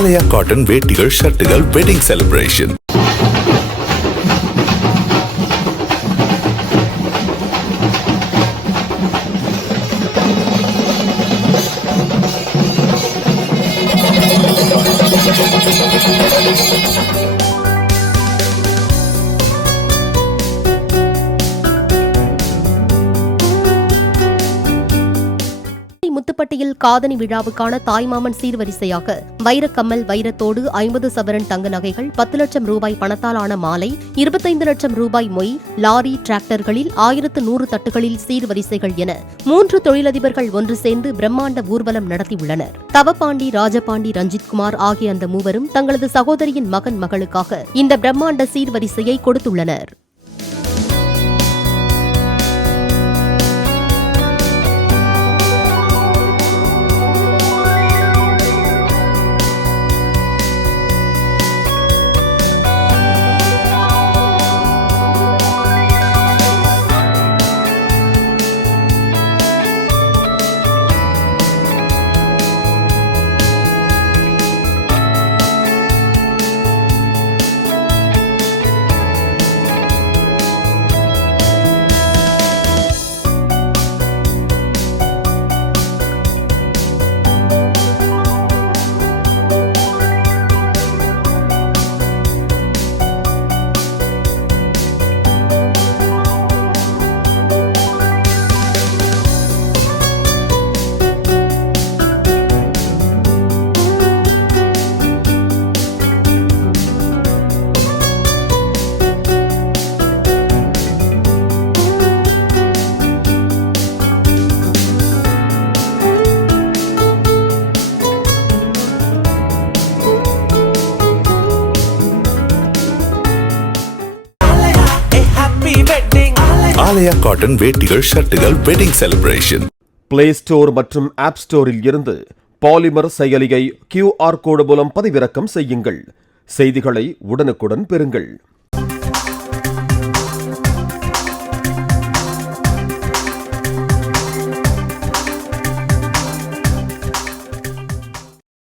ஆலயா cotton வேட்டிகள் ஷர்ட்டுகள் wedding celebration. முத்துப்பட்டியில் காதணி விழாவுக்கான தாய்மாமன் சீர்வரிசையாக வைரக்கம்மல், வைரத்தோடு, 50 சவரன் தங்க நகைகள், 10 லட்சம் ரூபாய் பணத்தாலான மாலை, 25 லட்சம் ரூபாய் மொய், லாரி, டிராக்டர்களில் 1100 தட்டுகளில் சீர்வரிசைகள் என 3 தொழிலதிபர்கள் ஒன்று சேர்ந்து பிரம்மாண்ட ஊர்வலம் நடத்தியுள்ளனர். தவப்பாண்டி, ராஜபாண்டி, ரஞ்சித்குமார் ஆகிய அந்த மூவரும் தங்களது சகோதரியின் மகன், மகளுக்காக இந்த பிரம்மாண்ட சீர்வரிசையை கொடுத்துள்ளனர். ஆலயா காட்டன் வேட்டிகள் ஷர்ட்டுகள் வெட்டிங் செலிப்ரேஷன். பிளே ஸ்டோர் மற்றும் ஆப் ஸ்டோரில் இருந்து பாலிமர் செயலியை QR கோடு மூலம் பதிவிறக்கம் செய்யுங்கள். செய்திகளை உடனுக்குடன் பெறுங்கள்.